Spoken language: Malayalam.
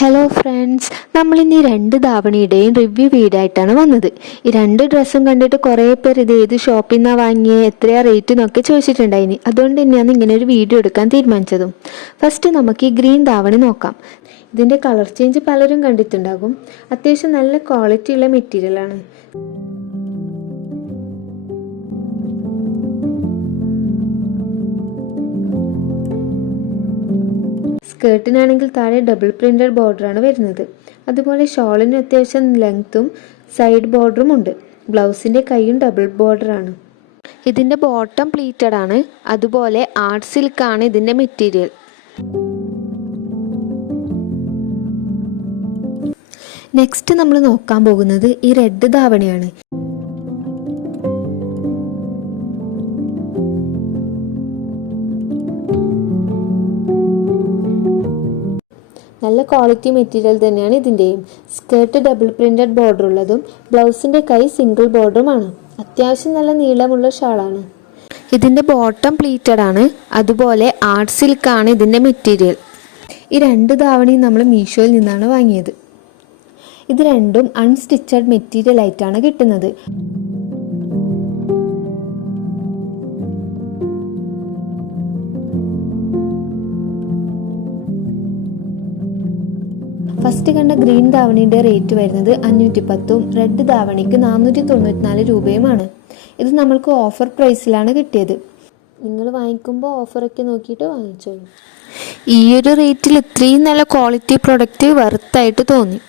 ഹലോ ഫ്രണ്ട്സ്, നമ്മളിന്ന് ഈ രണ്ട് ധാവണിയുടെയും റിവ്യൂ വീഡിയോയായിട്ടാണ് വന്നത്. ഈ രണ്ട് ഡ്രസ്സും കണ്ടിട്ട് കുറേ പേർ ഇത് ഏത് ഷോപ്പിൽ നിന്നാണ് വാങ്ങിയത്, എത്രയാ റേറ്റ് എന്നൊക്കെ ചോദിച്ചിട്ടുണ്ടായിനി. അതുകൊണ്ട് തന്നെയാണ് ഇങ്ങനെ ഒരു വീഡിയോ എടുക്കാൻ തീരുമാനിച്ചതും. ഫസ്റ്റ് നമുക്ക് ഈ ഗ്രീൻ ധാവണി നോക്കാം. ഇതിൻ്റെ കളർ ചേഞ്ച് പലരും കണ്ടിട്ടുണ്ടാകും. അത്യാവശ്യം നല്ല ക്വാളിറ്റിയുള്ള മെറ്റീരിയലാണ്. സ്കേർട്ടിനാണെങ്കിൽ താഴെ ഡബിൾ പ്രിന്റഡ് ബോർഡറാണ് വരുന്നത്. അതുപോലെ ഷോളിന് അത്യാവശ്യം ലെങ്ത്തും സൈഡ് ബോർഡറും ഉണ്ട്. ബ്ലൗസിൻ്റെ കൈയും ഡബിൾ ബോർഡറാണ്. ഇതിൻ്റെ ബോട്ടം പ്ലീറ്റഡ് ആണ്. അതുപോലെ ആർട്ട് സിൽക്കാണ് ഇതിൻ്റെ മെറ്റീരിയൽ. നെക്സ്റ്റ് നമ്മൾ നോക്കാൻ പോകുന്നത് ഈ റെഡ് ധാവണിയാണ്. നല്ല ക്വാളിറ്റി മെറ്റീരിയൽ തന്നെയാണ് ഇതിൻ്റെയും. സ്കേർട്ട് ഡബിൾ പ്രിന്റഡ് ബോർഡർ ഉള്ളതും ബ്ലൗസിൻ്റെ കൈ സിംഗിൾ ബോർഡറുമാണ്. അത്യാവശ്യം നല്ല നീളമുള്ള ഷാളാണ്. ഇതിൻ്റെ ബോട്ടം പ്ലീറ്റഡ് ആണ്. അതുപോലെ ആർട്ട് സിൽക്കാണ് ഇതിൻ്റെ മെറ്റീരിയൽ. ഈ രണ്ട് ധാവണിയും നമ്മൾ മീഷോയിൽ നിന്നാണ് വാങ്ങിയത്. ഇത് രണ്ടും അൺസ്റ്റിച്ചഡ് മെറ്റീരിയൽ ആയിട്ടാണ് കിട്ടുന്നത്. ഫസ്റ്റ് കണ്ട ഗ്രീൻ ധാവണിയുടെ റേറ്റ് വരുന്നത് 510ഉം റെഡ് ധാവണിക്ക് 494 രൂപയുമാണ്. ഇത് നമ്മൾക്ക് ഓഫർ പ്രൈസിലാണ് കിട്ടിയത്. നിങ്ങൾ വാങ്ങിക്കുമ്പോൾ ഓഫറൊക്കെ നോക്കിയിട്ട് വാങ്ങിച്ചോളൂ. ഈ ഒരു റേറ്റിൽ ഇത്രയും നല്ല ക്വാളിറ്റി പ്രൊഡക്റ്റ് വർത്തായിട്ട് തോന്നി.